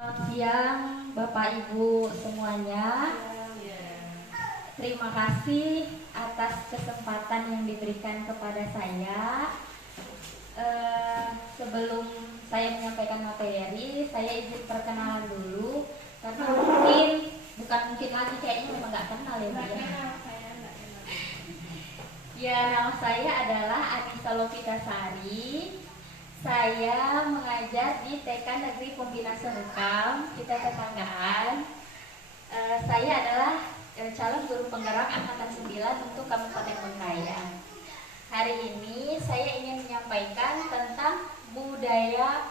Selamat siang Bapak Ibu semuanya. Terima kasih atas kesempatan yang diberikan kepada saya. Sebelum saya menyampaikan materi, saya izin perkenalan dulu karena bukan mungkin lagi, kayaknya memang nggak kenal ya Bu ya. Ya, nama saya adalah Anissa Lovitasari. Saya mengajar di TK Negeri Pembina Senukam, kita tetanggaan. Saya adalah calon guru penggerak angkatan 9 untuk Kabupaten Bengkayang. Hari ini saya ingin menyampaikan tentang budaya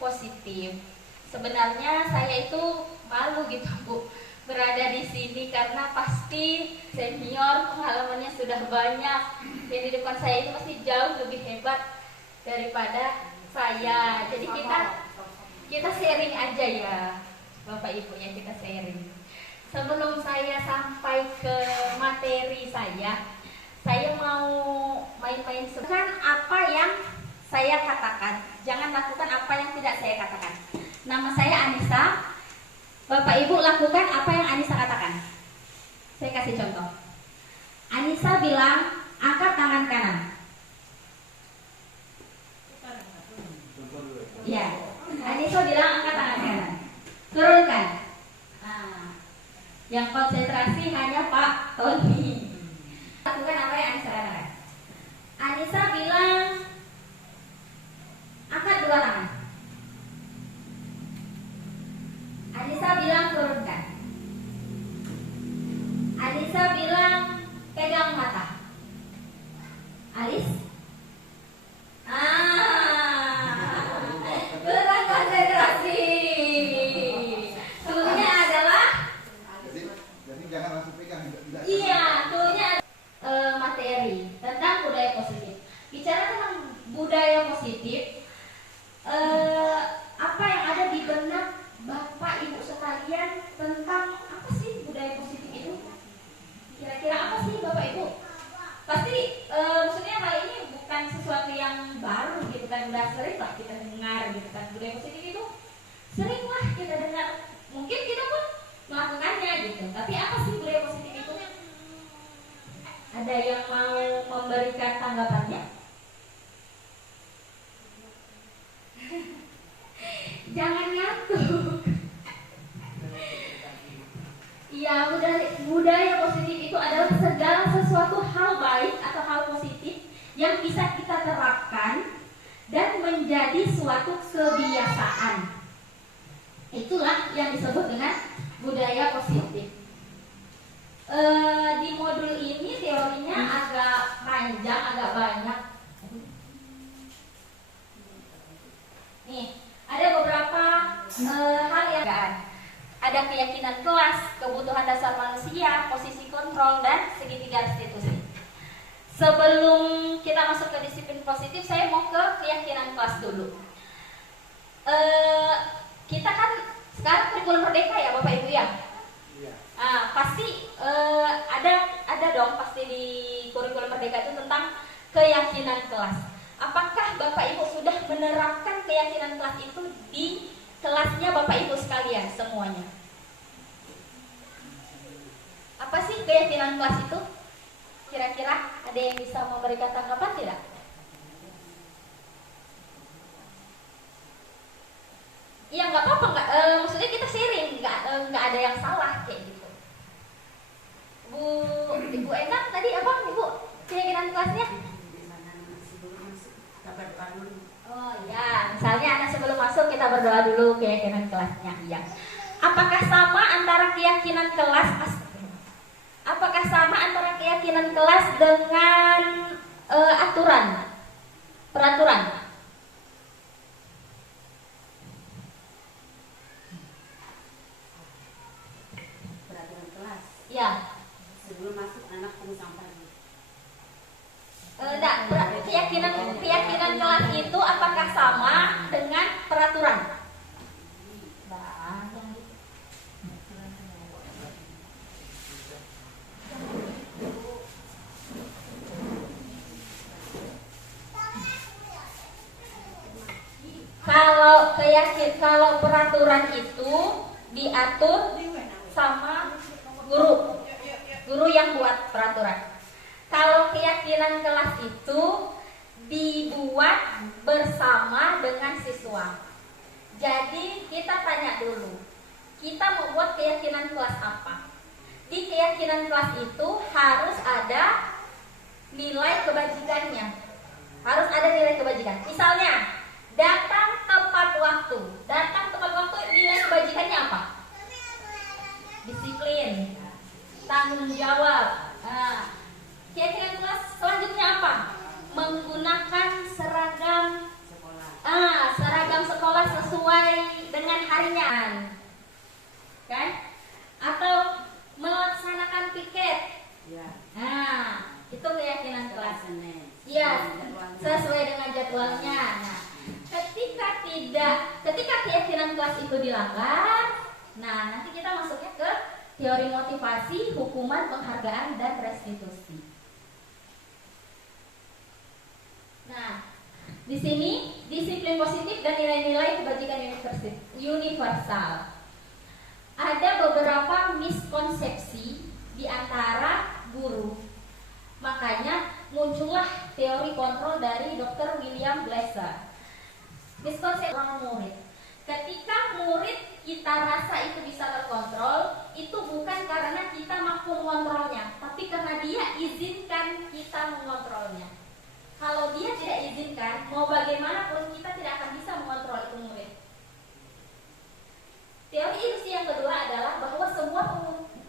positif. Sebenarnya saya itu malu gitu Bu berada di sini karena pasti senior pengalamannya sudah banyak. Dan di depan saya itu pasti jauh lebih hebat daripada saya. Jadi kita sharing aja ya Bapak Ibu ya, kita sharing. Sebelum saya sampai ke materi saya mau main-main sebenarnya apa yang saya katakan. Jangan lakukan apa yang tidak saya katakan. Nama saya Anissa. Bapak Ibu lakukan apa yang Anissa katakan. Saya kasih contoh. Anissa bilang angkat tangan kanan. Ya, Anissa bilang angkat tangan kanan. Turunkan. Yang konsentrasi hanya Pak Tony. Lakukan apa yang Anissa katakan. Anissa bilang angkat dua tangan. Anissa bilang turunkan. Anissa bilang pegang mata. Alis? Kurang konsentrasi. Cluenya adalah jadi jangan langsung pegang. Iya, cluenya materi tentang budaya positif. Bicara tentang budaya positif, apa yang ada di benak Bapak Ibu sekalian tentang apa sih budaya positif itu? Kira-kira apa sih Bapak Ibu? Pasti maksudnya hal ini bukan sesuatu yang baru gitu kan, udah sering lah kita dengar gitu kan. Budaya positif itu sering lah kita dengar, mungkin kita pun melakukannya gitu. Tapi apa sih budaya positif itu? Ada yang mau memberikan tanggapannya? Jangan ngantuk. Ya, budaya positif itu adalah segala sesuatu hal baik atau hal positif yang bisa kita terapkan dan menjadi suatu kebiasaan. Itulah yang disebut dengan budaya positif. Di modul ini teorinya agak panjang, agak banyak. Nih, ada beberapa hal yang ada keyakinan kelas, kebutuhan dasar manusia, posisi kontrol, dan segitiga restitusi. Sebelum kita masuk ke disiplin positif, saya mau ke keyakinan kelas dulu. Kita kan sekarang kurikulum merdeka ya Bapak Ibu ya? Iya. Pasti ada dong pasti di kurikulum merdeka itu tentang keyakinan kelas. Apakah Bapak Ibu sudah menerapkan keyakinan kelas itu di kelasnya Bapak Ibu sekalian semuanya? Apa sih keyakinan kelas itu? Kira-kira ada yang bisa memberikan tanggapan tidak? Iya, nggak apa-apa, maksudnya kita sharing, nggak ada yang salah kayak gitu. Ibu Endang tadi apa Ibu keyakinan kelasnya? Oh ya, misalnya anak sebelum masuk kita berdoa dulu keyakinan kelasnya. Iya. Apakah sama antara keyakinan kelas? Apakah sama antara keyakinan kelas dengan peraturan? Peraturan kelas. Ya. Sebelum masuk anak tunggu sampai. Keyakinan kelas itu apakah sama dengan peraturan? Kalau peraturan itu diatur sama guru yang buat peraturan. Kalau keyakinan kelas itu dibuat bersama dengan siswa. Jadi kita tanya dulu, kita mau buat keyakinan kelas apa? Di keyakinan kelas itu harus ada nilai kebajikannya. Harus ada nilai kebajikan. Misalnya, datang tepat waktu. Datang tepat waktu, nilai kebajikannya apa? Disiplin, tanggung jawab. Nah, keyakinan kelas selanjutnya apa? Menggunakan seragam sekolah sesuai dengan harinya, kan? Atau melaksanakan piket. Nah, itu keyakinan kelas. Iya, sesuai dengan jadwalnya. Nah, ketika keyakinan kelas itu dilanggar, nah nanti kita masuknya ke teori motivasi, hukuman, penghargaan, dan restitusi. Nah, di sini disiplin positif dan nilai-nilai kebajikan universal. Ada beberapa miskonsepsi di antara guru. Makanya muncullah teori kontrol dari Dr. William Glasser. Miskonsepsi orang murid. Ketika murid kita rasa itu bisa terkontrol, itu bukan karena kita mampu mengontrolnya, tapi karena dia izinkan kita mengontrolnya. Kalau dia tidak izinkan, mau bagaimanapun kita tidak akan bisa mengontrol itu murid. Teori ilusi yang kedua adalah bahwa semua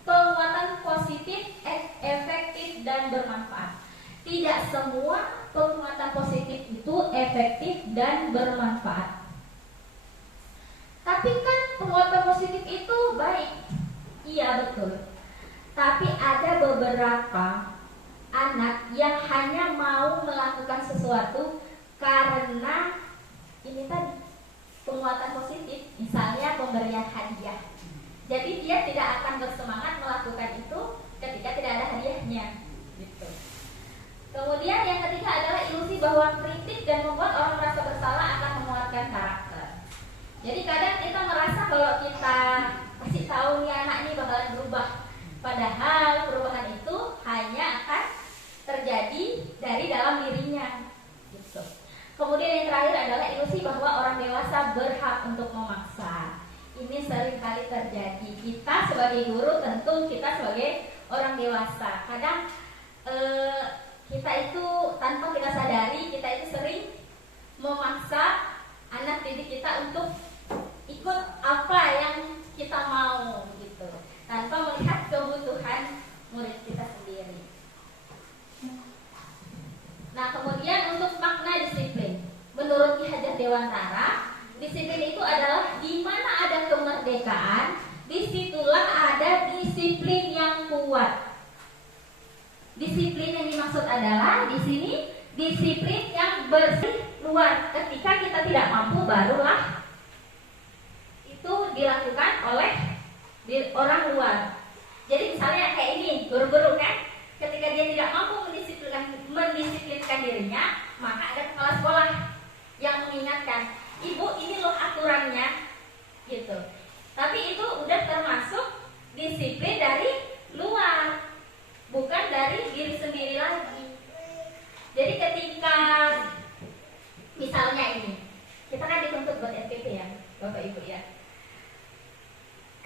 penguatan positif efektif dan bermanfaat. Tidak semua penguatan positif itu efektif dan bermanfaat. Tapi kan penguatan positif itu baik. Iya betul. Tapi ada beberapa anak yang hanya mau melakukan sesuatu karena ini tadi penguatan positif, misalnya pemberian hadiah. Jadi dia tidak akan bersemangat melakukan itu ketika tidak ada hadiahnya, gitu. Kemudian yang ketiga adalah ilusi bahwa kritik dan membuat orang merasa bersalah akan menguatkan karakter. Jadi kadang kita merasa kalau kita kasih tahu nih anak ini bakalan berubah, padahal perubahan itu hanya akan terjadi dari dalam dirinya, gitu. Kemudian yang terakhir adalah ilusi bahwa orang dewasa berhak untuk memaksa. Ini sering kali terjadi. Kita sebagai guru, tentu kita sebagai orang dewasa, kadang kita itu tanpa kita sadari, kita itu sering memaksa anak didik kita untuk ikut apa yang kita mau, gitu, tanpa melihat kebutuhan murid kita sendiri. Nah, kemudian untuk makna disiplin, menurut Ki Hajar Dewantara, disiplin itu adalah di mana ada kemerdekaan, disitulah ada disiplin yang kuat. Disiplin yang dimaksud adalah di sini disiplin yang bersih luar. Ketika kita tidak mampu, barulah itu dilakukan oleh orang luar. Jadi misalnya kayak ini, guru-guru kan, ketika dia tidak mampu mendisiplinkan dirinya, maka ada kepala sekolah yang mengingatkan, ibu ini loh aturannya, gitu. Tapi itu udah termasuk disiplin dari luar, bukan dari diri sendiri lagi. Jadi ketika misalnya ini, kita kan dituntut buat SPP ya, Bapak Ibu ya.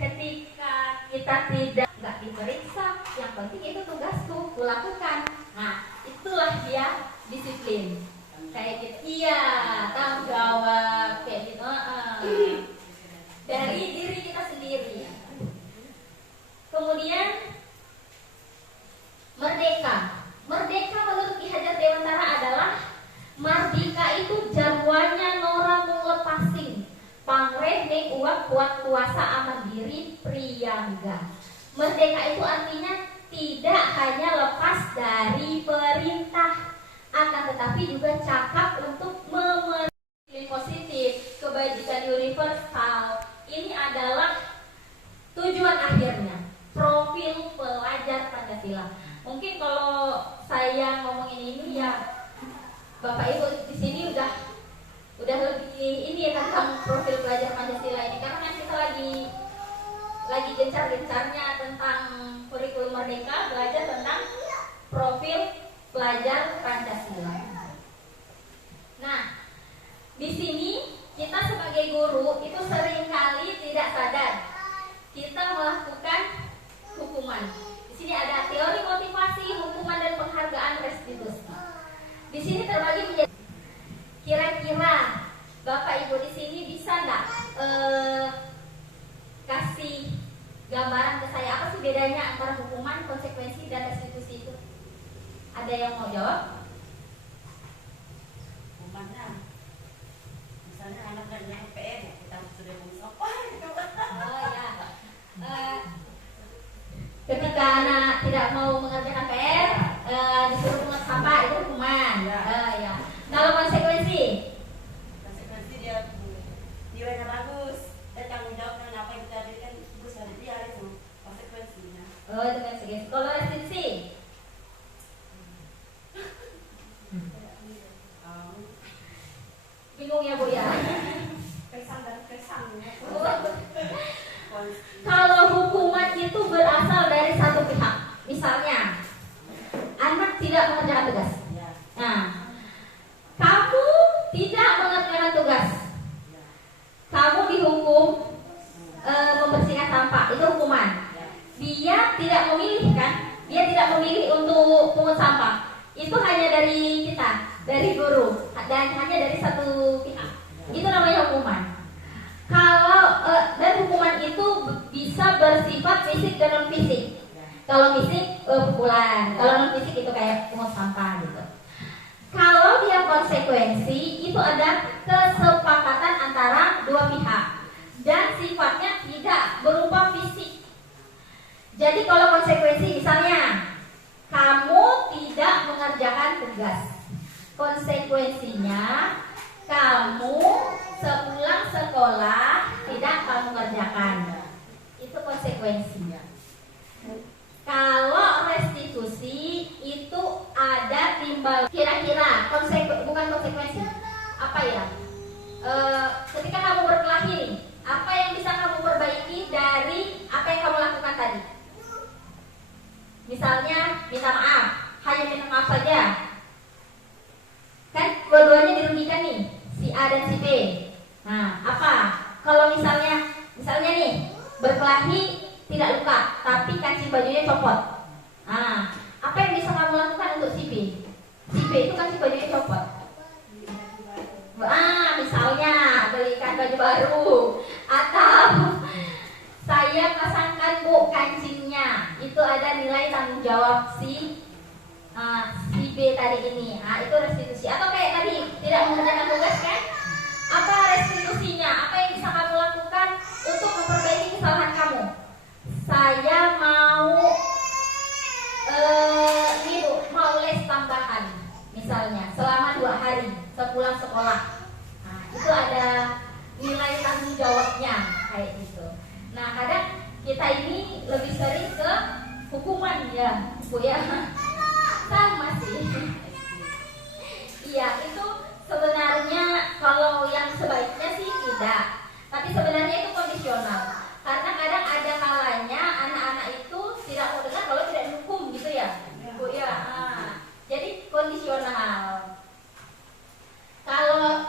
Ketika kita nggak diperiksa, yang penting itu tugasku, kulakukan. Nah, itulah dia disiplin. Kayak gitu, iya, tanggung jawab, kayak gitu. Dari diri kita sendiri. Kemudian merdeka. Merdeka menurut Ki Hajar Dewantara adalah merdeka itu jamuannya nora mulepasing pangreh ning uang kuat kuasa aman diri priyangga. Merdeka itu artinya tidak hanya lepas dari perintah, akan tetapi juga cakap untuk memenuhi positif, kebajikan universal. Ini adalah tujuan akhirnya, profil pelajar Pancasila. Mungkin kalau saya ngomongin ini ya Bapak Ibu di sini udah lebih ini tentang profil pelajar Pancasila ini, karena kan kita lagi gencar-gencarnya tentang kurikulum merdeka, belajar tentang profil pelajar Pancasila. Nah, di sini kita sebagai guru itu seringkali tidak sadar kita melakukan hukuman. Di sini ada teori motivasi, hukuman dan penghargaan restitusi. Di sini terbagi menjadi, kira-kira Bapak Ibu di sini bisa nggak kasih gambaran ke saya apa sih bedanya antara hukuman, konsekuensi dan restitusi itu? Ada yang mau jawab? Hukumannya, misalnya anak dan PR ya kita sudah apa gitu. Oh ya. Ketika anak tidak mau mengerjakan PR, disuruh pungut sampah, itu hukuman. Ya. Kalau konsekuensi? Konsekuensi dia nilainya bagus, dan tanggung jawab dengan apa yang kita berikan terus ada dia itu konsekuensinya. Oh, itu konsekuensi. Kalau restitusi? Bingung ya Bu ya? Kesang dan kesang. Kalau hukuman itu berasal dari satu pihak, misalnya anak tidak mengerjakan tugas. Nah, kamu tidak mengerjakan tugas, kamu dihukum membersihkan sampah, itu hukuman. Dia tidak memilih kan? Dia tidak memilih untuk pungut sampah. Itu hanya dari kita, dari guru, dan hanya dari satu pihak. Itu namanya hukuman. Kalau dan hukuman itu bisa bersifat fisik dan non fisik. Kalau fisik pukulan, kalau non fisik itu kayak pungut sampah gitu. Kalau dia konsekuensi itu ada kesepakatan antara dua pihak dan sifatnya tidak berupa fisik. Jadi kalau konsekuensi misalnya kamu tidak mengerjakan tugas, konsekuensinya kamu sepulang sekolah tidak kamu kerjakan. Itu konsekuensinya. Kalau restitusi itu ada timbal. Kira-kira bukan konsekuensi. Apa ya? Ketika kamu berkelahi nih, apa yang bisa kamu perbaiki dari apa yang kamu lakukan tadi? Misalnya minta maaf, hanya minta maaf saja. Kan dua-duanya dirugikan nih, si A dan si B. Nah, apa? Kalau misalnya nih berkelahi tidak luka, tapi kancing bajunya copot. Nah, apa yang bisa kamu lakukan untuk si B? Si B itu kancing bajunya copot. Misalnya belikan baju baru, atau saya pasangkan Bu kancingnya. Itu ada nilai tanggung jawab si B tadi ini. Nah, itu restitusi. Atau kayak tadi tidak mengerjakan tugas kan? Apa restitusinya? Apa yang bisa kamu lakukan untuk memperbaiki kesalahan kamu? Saya mau mau les tambahan, misalnya selama 2 hari sepulang sekolah. Nah, itu ada nilai tanggung jawabnya kayak gitu. Nah, kadang kita ini lebih sering ke hukuman ya, Bu ya. Sama sih. Iya, itu sebenarnya kalau yang sebaiknya sih tidak. Tapi sebenarnya itu kondisional. Karena kadang ada kalanya anak-anak itu tidak mau dengar kalau tidak dihukum gitu ya. Bu ya. Jadi kondisional. Kalau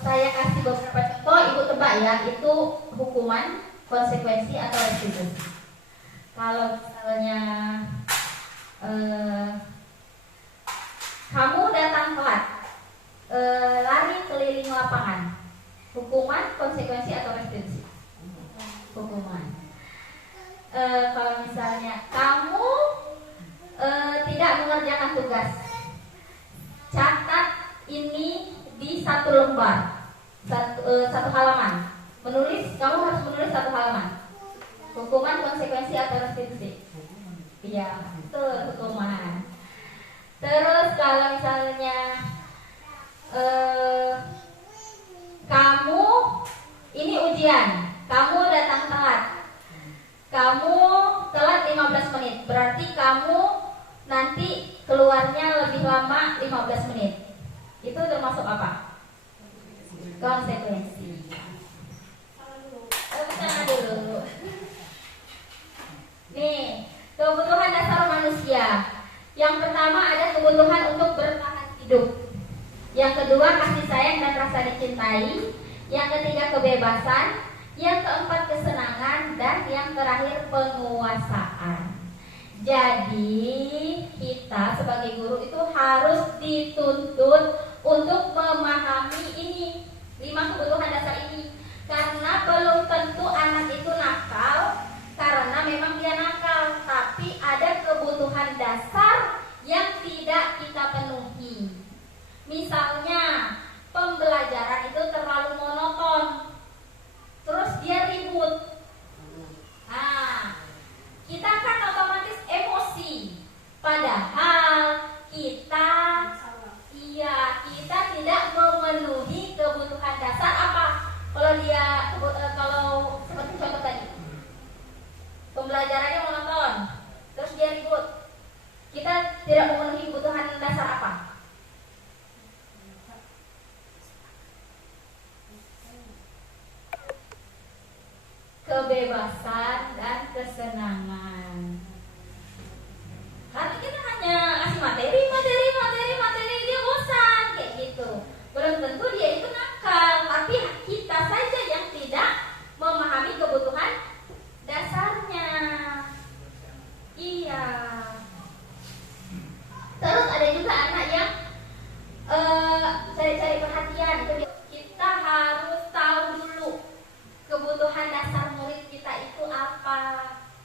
saya kasih beberapa contoh, Ibu tebak ya, itu hukuman, konsekuensi atau restitusi. Kalau misalnya kamu datang telat, lari keliling lapangan, hukuman, konsekuensi atau restitusi? Hukuman. Kalau misalnya kamu tidak mengerjakan tugas, catat ini di 1 lembar, satu halaman. Kamu harus menulis 1 halaman. Hukuman, konsekuensi atau restitusi? Iya, betul, hukuman. Terus kalau misalnya kamu ini ujian, kamu datang telat. Kamu telat 15 menit, berarti kamu nanti keluarnya lebih lama 15 menit. Itu termasuk apa? Konsekuensi. Sana dulu. Nih, kebutuhan dasar manusia. Yang pertama ada kebutuhan untuk bertahan hidup. Yang kedua kasih sayang dan rasa dicintai. Yang ketiga kebebasan. Yang keempat kesenangan. Dan yang terakhir penguasaan. Jadi kita sebagai guru itu harus dituntut untuk memahami ini 5 kebutuhan dasar ini. Karena belum tentu anak itu nakal karena memang dia nakal, tapi ada kebutuhan dasar yang tidak kita penuhi. Misalnya pembelajaran itu terlalu monoton, terus dia ribut. Kita kan otomatis emosi. Padahal kita tidak memenuhi kebutuhan dasar apa? Kalau seperti contoh tadi, pembelajarannya monoton, terus dia ribut. Kita tidak memenuhi kebutuhan dasar apa? Kebebasan dan kesenangan. Karena kita hanya kasih materi, dia bosan kayak gitu. Belum tentu dia itu nakal, tapi kita saja yang tidak memahami kebutuhan dasarnya. Iya. Terus ada juga anak yang cari-cari perhatian. Kita harus tahu dulu kebutuhan dasar murid kita itu apa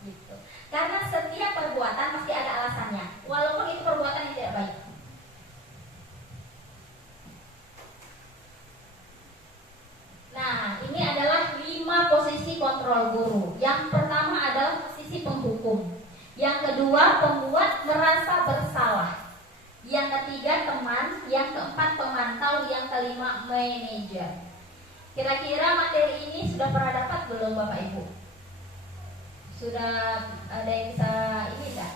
gitu. Karena setiap perbuatan pasti ada alasannya, walaupun itu perbuatan yang tidak baik. Nah, ini adalah 5 posisi kontrol guru. Yang pertama adalah posisi penghukum. Yang kedua, pembuat merasa bersalah. Yang ketiga, teman. Yang keempat, pemantau. Yang kelima, manajer. Kira-kira materi ini sudah pernah dapat belum Bapak Ibu? Sudah ada yang bisa ini enggak?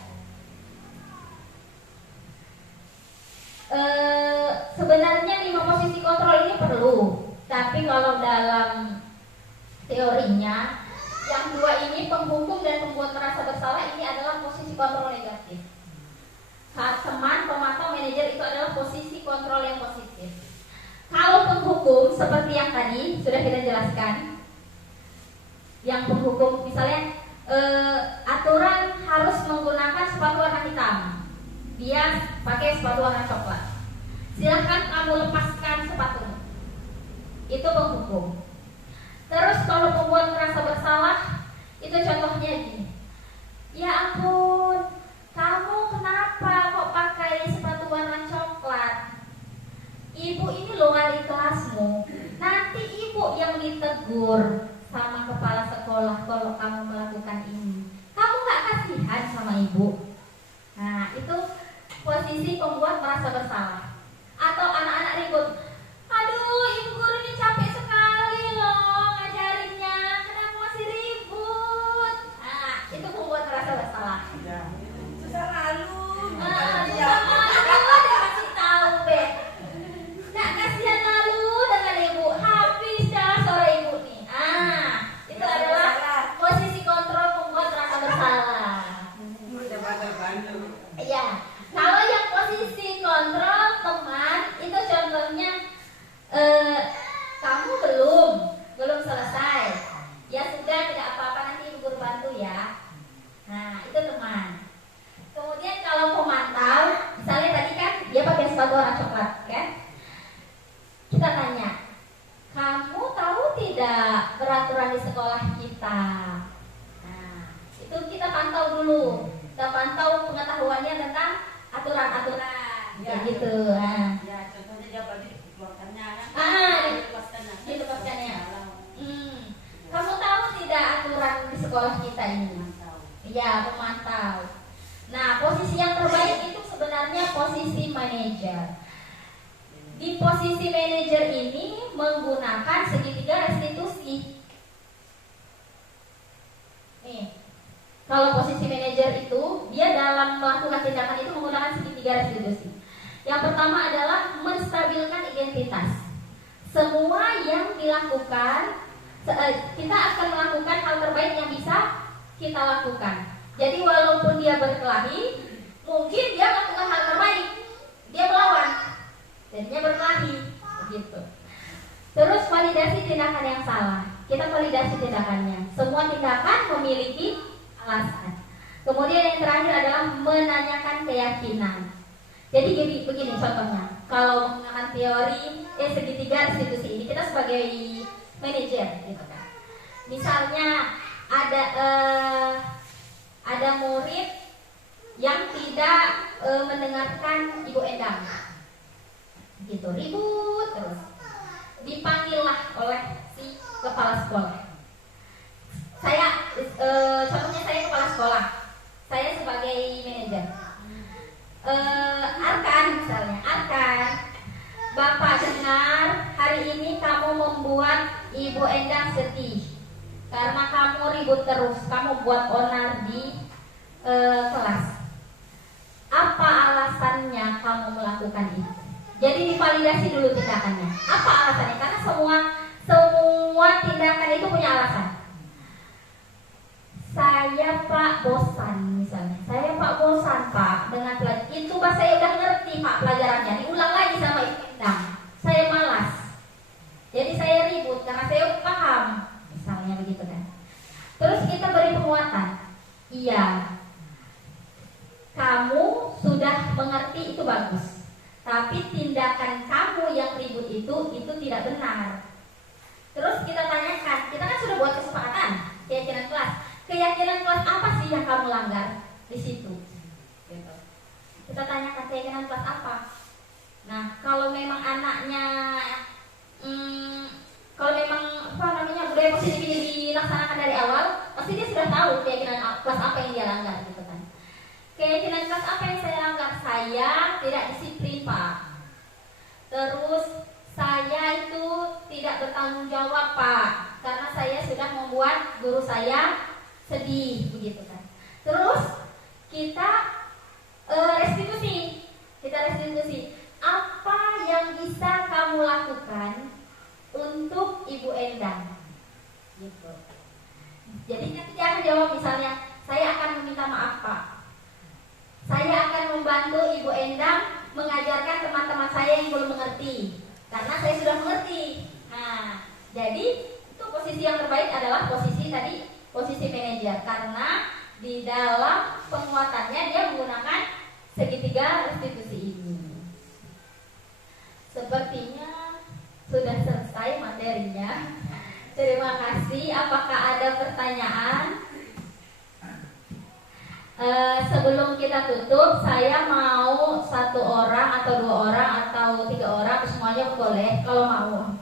Sebenarnya 5 posisi kontrol ini perlu. Tapi kalau dalam teorinya, yang 2 ini penghukum dan pembuat merasa bersalah ini adalah posisi kontrol negatif. Saat teman, pemantau, manajer itu adalah posisi kontrol yang positif. Kalau penghukum seperti yang tadi sudah kita jelaskan, yang penghukum misalnya aturan harus menggunakan sepatu warna hitam, dia pakai sepatu warna coklat. Silahkan kamu lepaskan sepatumu. Itu penghukum. Terus kalau pembuat merasa bersalah, itu contohnya gini. Ya ampun, kamu kenapa kok pakai sepatu warna coklat? Ibu ini loh wali kelasmu. Nanti ibu yang ditegur sama kepala sekolah kalau kamu melakukan ini. Kamu gak kasihan sama ibu? Nah, itu posisi pembuat merasa bersalah. Atau anak-anak ribut, aduh ibu guru ini capek sekali loh ngajarinnya, kenapa masih ribut? Nah, itu pembuat merasa bersalah. Susah malu. Susah malu, udah kasih tahu be. Nggak kasihan lalu dengan ibu, habis dah sore ibu nih. Itu adalah posisi kontrol pembuat merasa bersalah. Iya. Kalau yang posisi kontrol teman, itu contohnya kamu belum selesai. Ya sudah, tidak apa-apa, nanti ibu guru bantu ya. Nah, itu teman. Kemudian kalau pemantau, misalnya tadi kan dia pakai sepatu warna coklat, kan? Kita tanya, kamu tahu tidak peraturan di sekolah kita? Nah, itu kita pantau dulu. Kita pantau pengetahuannya tentang aturan-aturan, Ya, gitu. Ya, contohnya dia baju dikeluarkannya kan? Dilepaskannya. Kamu tahu tidak aturan di sekolah kita ini? Iya, pemantau. Nah, posisi yang terbaik itu sebenarnya posisi manajer. Di posisi manajer ini menggunakan segitiga restitusi. Nih, kalau posisi manajer itu dia dalam melakukan tindakan itu menggunakan segitiga restitusi. Yang pertama adalah menstabilkan identitas. Semua yang dilakukan, kita akan melakukan hal terbaik yang bisa kita lakukan. Jadi walaupun dia berkelahi, mungkin dia melakukan hal terbaik, dia melawan, jadinya berkelahi, begitu. Terus validasi tindakan yang salah. Kita validasi tindakannya. Semua tindakan memiliki alasan. Kemudian yang terakhir adalah menanyakan keyakinan. Jadi begini contohnya. Kalau menggunakan teori segitiga restitusi ini, kita sebagai manajer, gitu kan. Misalnya ada murid yang tidak mendengarkan Ibu Endang, gitu, ribut terus. Dipanggillah oleh si kepala sekolah. Contohnya saya kepala sekolah, saya sebagai manajer. Arkan misalnya, Arkan, Bapak dengar hari ini kamu membuat Ibu Endang sedih karena kamu ribut terus, kamu buat onar di kelas. Apa alasannya kamu melakukan itu? Jadi divalidasi dulu tindakannya. Apa alasannya? Karena semua tindakan itu punya alasan. Saya Pak bosan misalnya. Saya Pak bosan Pak dengan pelajaran itu, Pak saya udah ngerti Pak pelajarannya. Diulang lagi sama Ibu Endang. Saya malas. Jadi saya ribut karena saya paham. Misalnya begitu kan. Terus kita beri penguatan. Iya. Kamu sudah mengerti, itu bagus. Tapi tindakan kamu yang ribut itu tidak benar. Terus kita tanyakan, kita kan sudah buat kesepakatan keyakinan kelas. Keyakinan kelas apa sih yang kamu langgar di situ? Gitu. Kita tanyakan keyakinan kelas apa. Nah, kalau memang anaknya, kalau memang budaya positif ini dilaksanakan dari awal, pasti dia sudah tahu keyakinan kelas apa yang dia langgar, gitu kan. Keyakinan kelas apa yang saya langgar? Saya tidak disiplin Pak. Terus saya itu tidak bertanggung jawab Pak, karena saya sudah membuat guru saya sedih, begitu kan. Terus kita restitusi. Apa yang bisa kamu lakukan untuk Ibu Endang? Gitu. Jadi nanti dia akan jawab misalnya, saya akan meminta maaf Pak. Saya akan membantu Ibu Endang mengajarkan teman-teman saya yang belum mengerti, karena saya sudah mengerti. Nah, jadi itu posisi yang terbaik adalah posisi manajer, karena di dalam penguatannya dia menggunakan segitiga restitusi ini. Sepertinya sudah selesai materinya. Terima kasih. Apakah ada pertanyaan? Sebelum kita tutup, saya mau 1 orang atau 2 orang atau 3 orang, semuanya boleh kalau mau.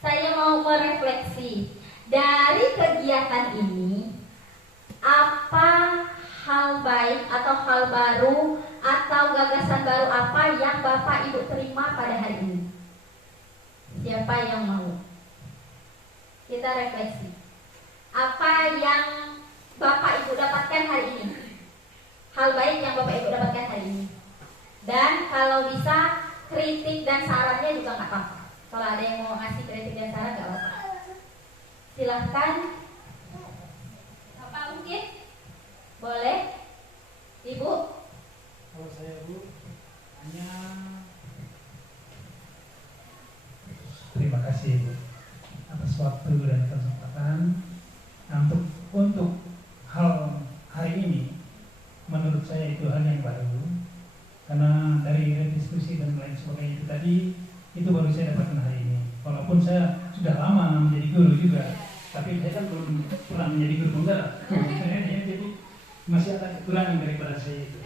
Saya mau merefleksi dari kegiatan ini, apa hal baik atau hal baru atau gagasan baru apa yang Bapak Ibu terima pada hari ini? Siapa yang mau? Kita refleksi. Apa yang Bapak Ibu dapatkan hari ini? Hal baik yang Bapak Ibu dapatkan hari ini. Dan kalau bisa kritik dan sarannya juga nggak apa-apa. Kalau ada yang mau ngasih kritik dan saran nggak apa-apa. Silahkan. Bapak mungkin boleh, Ibu. Kalau saya Bu, hanya terima kasih Bu atas waktu dan kesempatan. Nah, untuk hal hari ini, menurut saya itu hal yang baru, karena dari diskusi dan lain sebagainya itu tadi, itu baru saya dapatkan hari ini. Walaupun saya sudah lama menjadi guru juga, tapi saya kan belum pernah menjadi guru penggerak. Jadi masih ada kekurangan daripada saya itu.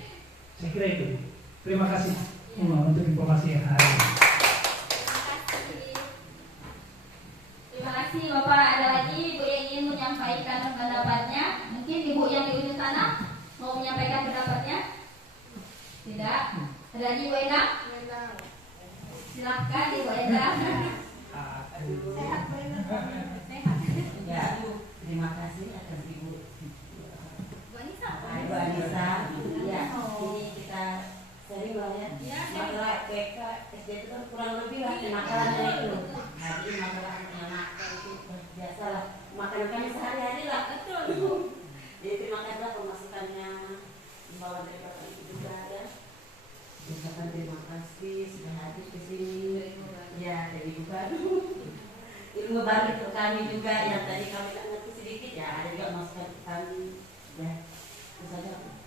Saya kira itu. Terima kasih untuk informasi yang hari ini. Terima kasih Bapak. Ada lagi Ibu yang ingin menyampaikan pendapatnya? Mungkin Ibu yang di ujung sana mau menyampaikan pendapatnya? Tidak? Ada lagi Ibu Endang? Silahkan Ibu Endang. Sehat sehat. Ya, terima kasih atas Ibu Anissa. Ya, ini kita sering lah ya. Masalah PK SD itu kan kurang lebih lah penakalannya itu. Hari ini masalah anak beban untuk kami juga yang tadi kami tak ngerti sedikit ya ada juga masukan ke kami ya itu saja.